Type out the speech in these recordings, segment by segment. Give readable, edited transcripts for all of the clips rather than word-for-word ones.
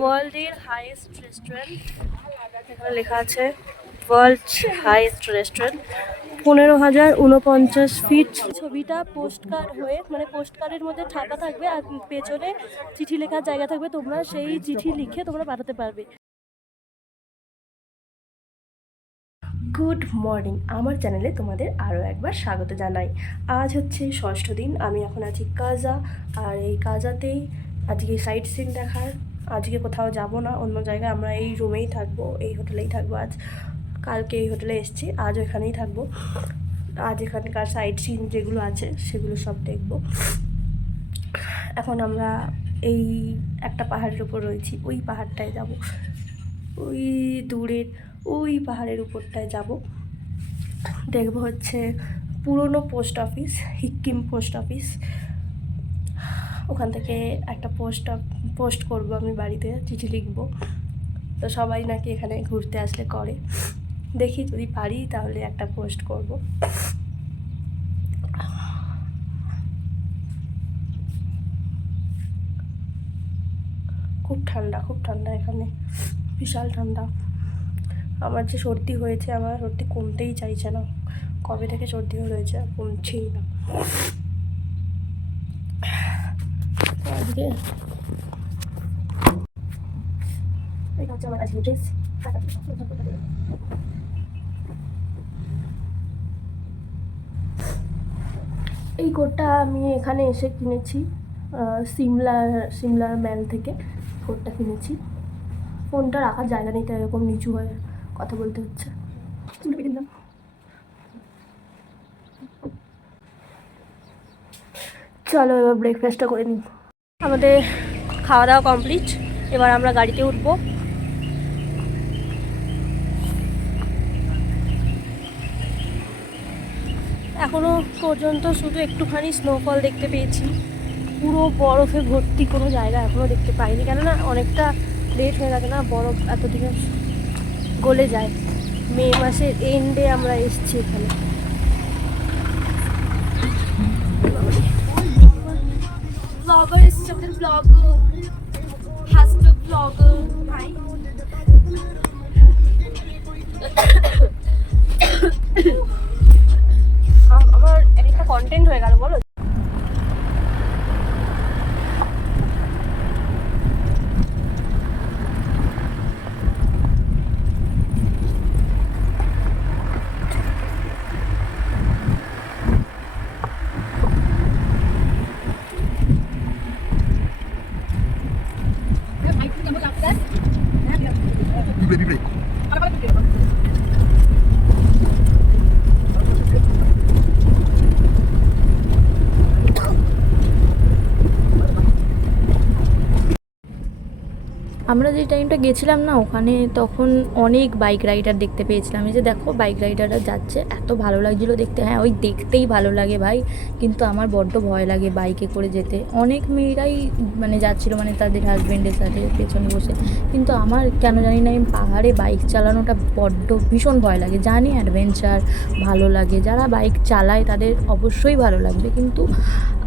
ওয়ার্ল্ডের highest restaurant, এখানে লেখা আছে ওয়ার্ল্ড হাইয়েস্ট রেস্টুরেন্ট, 15,049 ফিট। ছবিটা পোস্ট কার্ড হয়ে মানে পোস্ট কার্ডের মধ্যে ছাপা থাকবে আর পেছনে চিঠি লেখার জায়গা থাকবে, তোমরা সেই চিঠি লিখে তোমরা পাঠাতে পারবে। গুড মর্নিং, আমার চ্যানেলে তোমাদের আরও একবার স্বাগত জানাই। আজ হচ্ছে ষষ্ঠ দিন, আমি এখন আছি কাজা, আর এই কাজাতেই আজকে সাইট সিন দেখার। আজকে কোথাও যাব না অন্য জায়গায়, আমরা এই রুমেই থাকবো, এই হোটেলেই থাকবো। আজ কালকে এই হোটেলে এসেছি, আজ এখানেই থাকবো। আজ এখানকার সাইট সিন যেগুলো আছে সেগুলো সব দেখবো। এখন আমরা এই একটা পাহাড়ের উপর রয়েছি, ওই পাহাড়টায় যাব, ওই দূরের ওই পাহাড়ের উপরটায় যাব। দেখব হচ্ছে পুরনো post office, Hikkim post office. ওখান থেকে একটা পোস্ট করব, আমি বাড়িতে চিঠি লিখব। তো সবাই নাকি এখানে ঘুরতে আসলে করে, দেখি যদি পারি তাহলে একটা পোস্ট করব। খুব ঠান্ডা, খুব ঠান্ডা এখানে, বিশাল ঠান্ডা। আমার যে সর্দি হয়েছে, আমার সর্দি কমতেই চাইছে না। কবে থেকে সর্দি হয়েছে, কমছেই না। আজকে এটা হচ্ছে আমার আজকে ড্রেস। এই কোটটা আমি এখানে এসে কিনেছি, সিমলার ম্যাল থেকে কোটটা কিনেছি। ফোনটা রাখার জায়গা নেই, তাই এরকম নিচু হয়ে কথা বলতে হচ্ছে। চলো এবার ব্রেকফাস্টটা করে নিই। আমাদের খাওয়া দাওয়া কমপ্লিট, এবার আমরা গাড়িতে উঠবো। এখনও পর্যন্ত শুধু একটুখানি স্নোফল দেখতে পেয়েছি, পুরো বরফে ভর্তি কোনো জায়গা এখনও দেখতে পাইনি, কেননা অনেকটা লেট হয়ে থাকে না, বরফ এতদিনে গলে যায়। মে মাসের এন্ডে আমরা এসেছি এখানে। ব্লগার এসেছে, আমাদের ব্লগার, হ্যাশট্যাগ ব্লগার ভাই। আমার একটা কন্টেন্ট হয়ে গেল বলো। আমরা যে টাইমটা গেছিলাম না ওখানে, তখন অনেক বাইক রাইডার দেখতে পেয়েছিলাম। এই যে দেখো বাইক রাইডাররা যাচ্ছে, এত ভালো লাগছিলো দেখতে। হ্যাঁ, ওই দেখতেই ভালো লাগে ভাই, কিন্তু আমার বড্ড ভয় লাগে বাইকে করে যেতে। অনেক মেয়েরাই মানে যাচ্ছিলো, মানে তাদের হাজব্যান্ডের সাথে পেছনে বসে, কিন্তু আমার কেন জানি না এই পাহাড়ে বাইক চালানোটা বড্ড ভীষণ ভয় লাগে। জানি অ্যাডভেঞ্চার ভালো লাগে, যারা বাইক চালায় তাদের অবশ্যই ভালো লাগবে, কিন্তু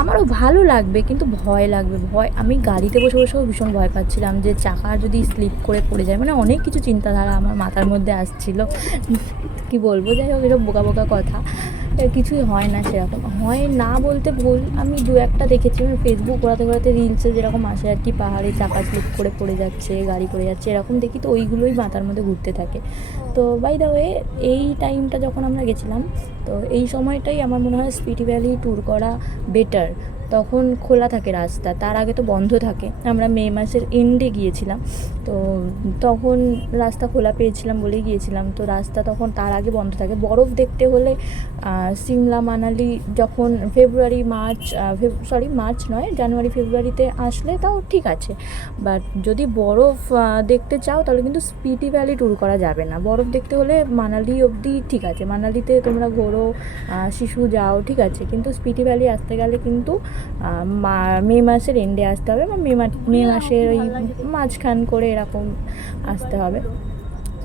আমারও ভালো লাগবে, কিন্তু ভয় লাগবে। আমি গাড়িতে বসে বসেও ভীষণ ভয় পাচ্ছিলাম যে চাকা যদি স্লিপ করে পড়ে যায়, মানে অনেক কিছু চিন্তাধারা আমার মাথার মধ্যে আসছিল। কি বলবো, যাই হোক, এসব বোকা বোকা কথা, কিছুই হয় না, সেরকম হয় না বলতে ভুল। আমি দু একটা দেখেছি, আমি ফেসবুক ঘোরাতে রিলসে যেরকম আসে আর কি, পাহাড়ে চাকা স্লিপ করে পড়ে যাচ্ছে, গাড়ি পড়ে যাচ্ছে, এরকম দেখি, তো ওইগুলোই মাথার মধ্যে ঘুরতে থাকে। তো বাই দ্য ওয়ে, এই টাইমটা যখন আমরা গেছিলাম, তো এই সময়টাই আমার মনে হয় স্পিটি ভ্যালি ট্যুর করা বেটার। তখন খোলা থাকে রাস্তা, তার আগে তো বন্ধ থাকে। আমরা মে মাসের এন্ডে গিয়েছিলাম, তো তখন রাস্তা খোলা পেয়েছিলাম বলেই গিয়েছিলাম। তো রাস্তা তখন তার আগে বন্ধ থাকে। বরফ দেখতে হলে সিমলা মানালি যখন মার্চ নয়, জানুয়ারি ফেব্রুয়ারিতে আসলে তাও ঠিক আছে। বাট যদি বরফ দেখতে চাও তাহলে কিন্তু স্পিটি ভ্যালি ট্যুর করা যাবে না। বরফ দেখতে হলে মানালি অবধি ঠিক আছে, মানালিতে তোমরা ঘোরো, শিশু যাও, ঠিক আছে, কিন্তু স্পিটি ভ্যালি আসতে গেলে কিন্তু মে মাসের এন্ডে আসতে হবে, বা মে মাসের ওই মাঝখান করে এরকম আসতে হবে।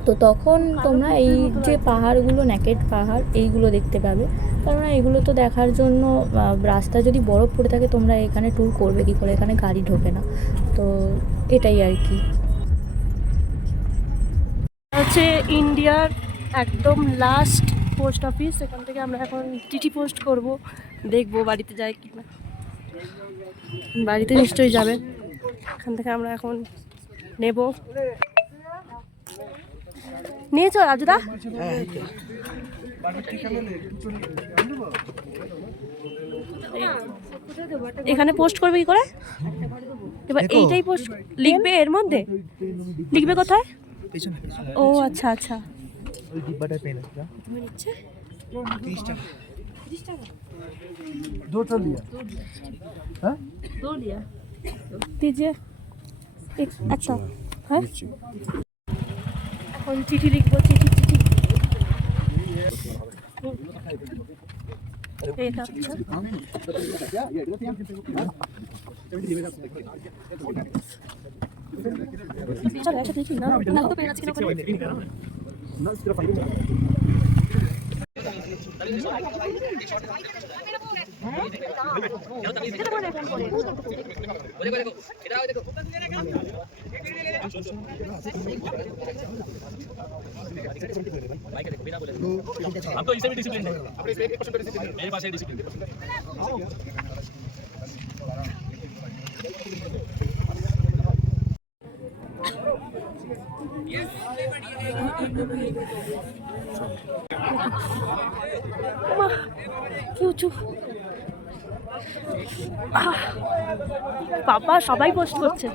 তো তখন তোমরা এই যে পাহাড়গুলো, নেকেড পাহাড়, এইগুলো দেখতে পাবে। কেননা এগুলো তো দেখার জন্য রাস্তা যদি বরফ পড়ে থাকে তোমরা এখানে ট্যুর করবে কী করে, এখানে গাড়ি ঢোকে না। তো এটাই আর কি। হচ্ছে ইন্ডিয়ার একদম লাস্ট পোস্ট অফিস। এখান থেকে আমরা এখন চিঠি পোস্ট করব, দেখবো বাড়িতে যায় কি না। বাড়িতে নিশ্চয়ই যাবে। এখান থেকে আমরা এখন নেব। নিয়েছো রাজুদা? এখানে পোস্ট করবে কি করে? এবার এইটাই পোস্ট লিখবে, এর মধ্যে লিখবে কোথায়? ও আচ্ছা আচ্ছা। ওই ডিব্বাটা পেন আছে নিচ্ছে 30 টাকা 30 টাকা दो तो लिया हां दो लिया दीजिए एक। अच्छा है, এখন চিঠি লিখবো। চিঠি চিঠি এটা চলো একসাথে লিখি না, না তো পেন আছে কিনা ওখানে। ना सिर्फ फाइल हम तो इसे भी डिसिप्लिन है अपने इसमें 1% डिसिप्लिन मेरे पास है डिसिप्लिन। বাবা সবাই পোস্ট করছে।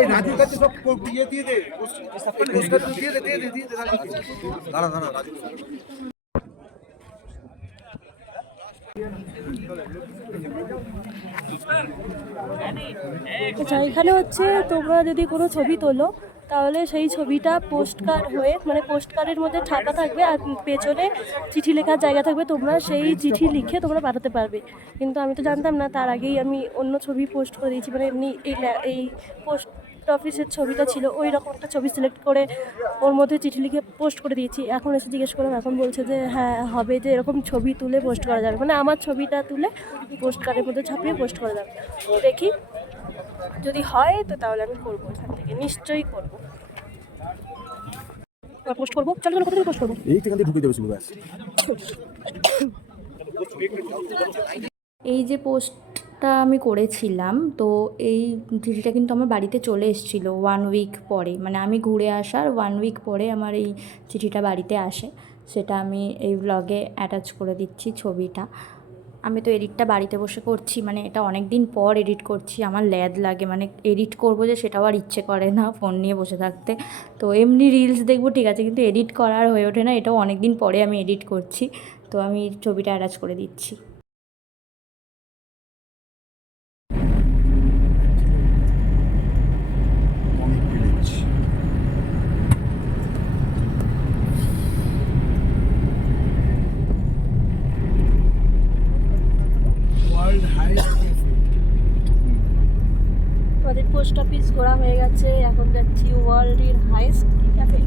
এই রাজুর কাছে সব দিয়ে দিয়ে দে পোস্টার দিয়ে দে দিয়ে দে দিয়ে দে দাঁড়া দাঁড়া রাজু। আচ্ছা এখানে হচ্ছে তোমরা যদি কোনো ছবি তোলো তাহলে সেই ছবিটা পোস্ট কার্ড হয়ে, মানে পোস্ট কার্ডের মধ্যে ছাপা থাকবে আর পেছনে চিঠি লেখার জায়গা থাকবে, তোমরা সেই চিঠি লিখে তোমরা পাঠাতে পারবে। কিন্তু আমি তো জানতাম না, তার আগেই আমি অন্য ছবি পোস্ট করে দিয়েছি। মানে এমনি এই পোস্ট অফিসের ছবিটা ছিল, ওই রকম একটা ছবি সিলেক্ট করে ওর মধ্যে চিঠি লিখে পোস্ট করে দিয়েছি। এখন এসে জিজ্ঞেস করলাম, এখন বলছে যে হ্যাঁ হবে, যে এরকম ছবি তুলে পোস্ট করা যাবে, মানে আমার ছবিটা তুলে পোস্ট কার্ডের মধ্যে ছাপিয়ে পোস্ট করা যাবে। দেখি যদি হয় তো তাহলে আমি করবো, এখান থেকে নিশ্চয়ই করবো, পোস্ট করবো। চলো চলো, কোথা থেকে পোস্ট করবো? এইখান থেকে ঢুকে দেবে শুধু ব্যাস। এই যে পোস্টটা আমি করেছিলাম, তো এই চিঠিটা কিন্তু আমার বাড়িতে চলে এসেছিলো 1 উইক পরে, মানে আমি ঘুরে আসার 1 উইক পরে আমার এই চিঠিটা বাড়িতে আসে। সেটা আমি এই ব্লগে অ্যাটাচ করে দিচ্ছি ছবিটা। আমি তো এডিটটা বাড়িতে বসে করছি, মানে এটা অনেক দিন পর এডিট করছি, আমার ল্যাদ লাগে, মানে এডিট করবো যে সেটাও আর ইচ্ছে করে না ফোন নিয়ে বসে থাকতে। তো এমনি রিলস দেখবো ঠিক আছে, কিন্তু এডিট করার হয়ে ওঠে না, এটাও অনেক দিন পরে আমি এডিট করছি। তো আমি ছবিটা অ্যাটাচ করে দিচ্ছি। আমাদের পোস্ট অফিস ঘোরা হয়ে গেছে, এখন যাচ্ছি ওয়ার্ল্ডের হাইস্ট ক্যাফে।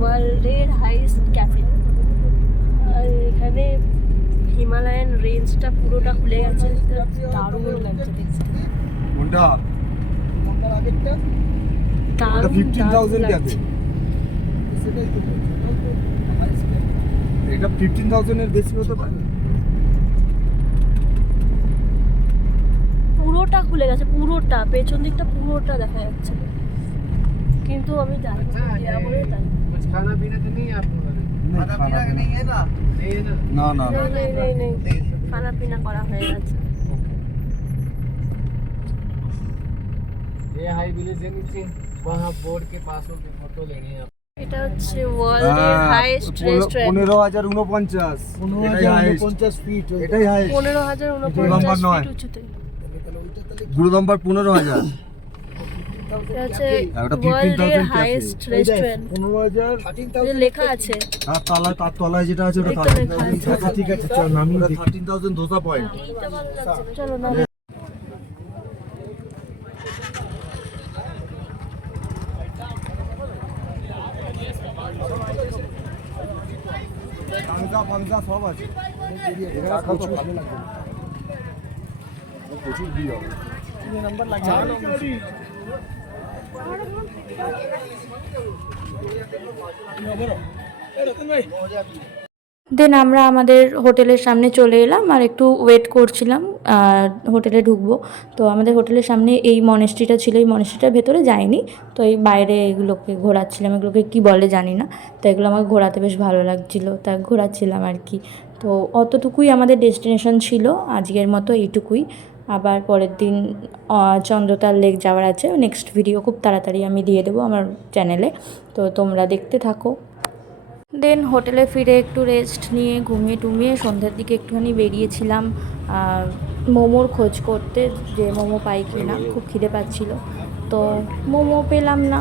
ওয়ার্ল্ডের হাইস্ট ক্যাফে। আর এখানে হিমালয়ান রেঞ্জটা পুরোটা খুলে গেছে, দারুণ লাগছে দেখতে। কোনটা? দারুণ 15,000 লাগছে। এটা 15,000 এর বেশি হতে পারে। পুরোটা খুলে গেছে, পুরোটা পেছন দিকটা পুরোটা দেখা যাচ্ছে, কিন্তু আমি জানি कुछ खाना पीना तो नहीं आपको? खाना पीना नहीं है ना? ना ना ना খানা পিনা করা হয়ে গেছে। ये हाई विलेज है नीचे, वहाँ बोर्ड के पास होके फोटो लेनी है। এটা হচ্ছে ওয়ার্ল্ডের হাইস্ট রেস্টুরেন্ট। 15,049 15,049 ফিট এটাই হাইস্ট। 15,049 ফিট উঁচুতে। গুরুদম্বার 15,000। এটা হচ্ছে ওয়ার্ল্ডের হাইস্ট রেস্টুরেন্ট। 15,000 লেখা আছে আর তার তলায় যেটা আছে ওটা এই তো লেখা আছে। আচ্ছা ঠিক আছে চল নামিয়ে 13,000 দোসা পয়েন্ট। এইটা ভালো লাগছে, চলো না। পাংশা সব আছে। এখানে প্রচুর ভালো লাগবে, প্রচুর ভিড় হবে। দেন আমরা আমাদের হোটেলের সামনে চলে এলাম আর একটু ওয়েট করছিলাম হোটেলে ঢুকবো। তো আমাদের হোটেলের সামনে এই মনেস্ট্রিটা ছিল, এই মনেস্ট্রিটার ভেতরে যাইনি, তো এই বাইরে এগুলোকে ঘোরাচ্ছিলাম, এগুলোকে কি বলে জানি না, তো এগুলো আমার ঘোরাতে বেশ ভালো লাগছিলো, তাই ঘোরাচ্ছিলাম আর কি। তো অতটুকুই আমাদের ডেস্টিনেশন ছিল আজকের মতো, এইটুকুই। আবার পরের দিন চন্দ্রতাল লেক যাওয়ার আছে, নেক্সট ভিডিও খুব তাড়াতাড়ি আমি দিয়ে দেবো আমার চ্যানেলে, তো তোমরা দেখতে থাকো। দেন হোটেলে ফিরে একটু রেস্ট নিয়ে ঘুমিয়ে টুমিয়ে সন্ধ্যার দিকে একটুখানি বেরিয়েছিলাম মোমোর খোঁজ করতে, যে মোমো পাই কি না, খুব খিদে পাচ্ছিল, তো মোমো পেলাম না।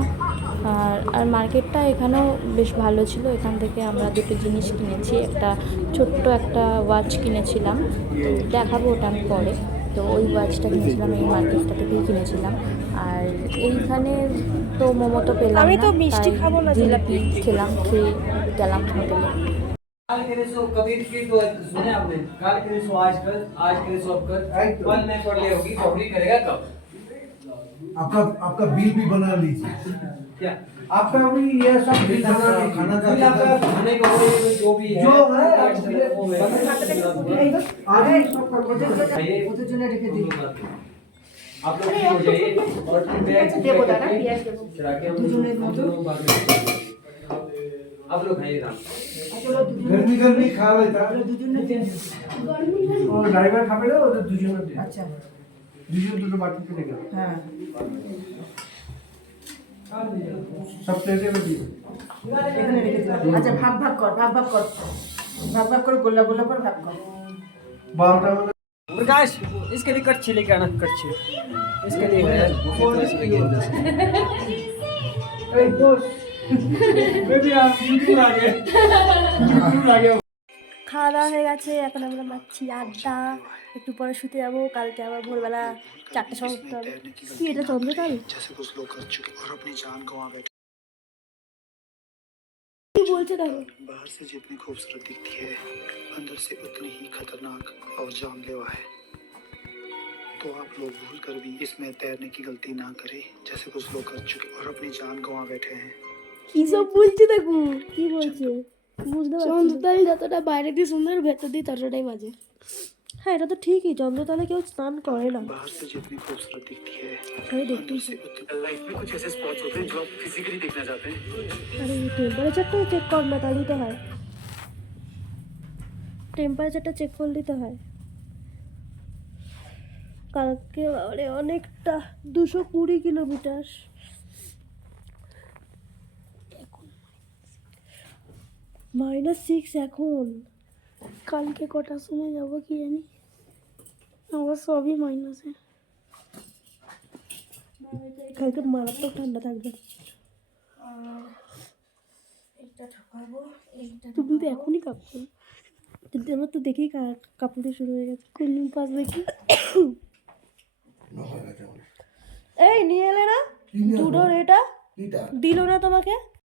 আর মার্কেটটা এখানেও বেশ ভালো ছিল, এখান থেকে আমরা দুটো জিনিস কিনেছি, একটা ছোট্ট একটা ওয়াচ কিনেছিলাম, তো দেখাবো ওটা আমি পরে। তো ওই ওয়াচটা কিনেছিলাম এই মার্কেটটা থেকেই কিনেছিলাম। আর এইখানে তো মোমো তো পেলাম আমি না, তো মিষ্টি তাই খাবো না, জিলাপি খেলাম, খেয়ে গেলাম হোটেলে। काल करे सो कबीर की तो सुने आपने, काल करे सो आज कर, आज करे सो अब कर, कल में पढ़ ले होगी बबरी करेगा कब? आपका बिल भी बना लीजिए, क्या आपका भी ये सब बिल बना लीजिए, खाना फिर आपका खाने का जो भी है आज वो है ये वो तो चले रखे दी आप लोग फ्री हो जाइए और फिर बैग चला के हम दोनों बाद में आप लोग खाइए राम गर्मी गर्मी खा लेता ও ড্রাইভার খাবে না, ওদের দুজনের দিয়ে। আচ্ছা, দুজন দুটো বাটি করে গেল। হ্যাঁ, সব প্লেটে में দিয়ে এখানে রেখে দিলাম। আচ্ছা ভাগ ভাগ কর, ভাগ ভাগ কর, ভাগ ভাগ করে গোলা গোলা করে ভাগ কর। 12টা মানে प्रकाश इसके लिए कच्ची लेके आना, कच्ची इसके लिए है এই বস বেবি আপ ইউটিউব आ गए, ইউটিউব आ गए। খাওয়া দাওয়া হয়ে গেছে, এখন আমরা মারছি আড্ডা, একটু পরে শুতে যাবো, কালকে আবার ভোরবেলা 4টার সময় উঠতে হবে। কি এটা চন্দ্রকাল? जैसे कुछ लोग कर चुके और अपनी जान गंवा बैठे। কি বলছে দেখো। बाहर से जितनी खूबसूरत दिखती है, अंदर से उतनी ही खतरनाक और जानलेवा है। तो आप लोग भूल कर भी इसमें तैरने की गलती ना करें, जैसे कुछ लोग कर चुके और अपनी जान गंवा बैठे हैं। কি সব বলছে দেখো, কি বলছে বুঝতে পারছি। চন্দ্রতাল যতটা বাইরে দিয়ে সুন্দর, ভেতর দিয়ে ততটাই বাজে। হ্যাঁ, এটা তো ঠিকই, চন্দ্রতালে কেউ স্নান করে না। बाहर से जितनी खूबसूरत दिखती है, আমি দেখতেই अंदर से उतनी लाइफ में कुछ ऐसे स्पॉट्स होते हैं जो आप फिजिकली देखना चाहते हैं। আরে টেম্পারেচারটা চেক কর না, তাহলেই তো হয়। টেম্পারেচারটা চেক করে দিতে হয়। কালকে আরে অনেকটা, 220 কিলোমিটার। -6 এখন। কালকে কটার সময় যাবো কি জানি, আমার সবই মাইনাসে। কালকে মারাত্মক ঠান্ডা থাকবে। তুমি তো এখনই কাঁপছো, কিন্তু আমার তো দেখেই কাঁপুতে শুরু হয়ে গেছে। কোন পাশ দেখি এই নিয়ে এলে না জুডোর, এটা দিল না তোমাকে?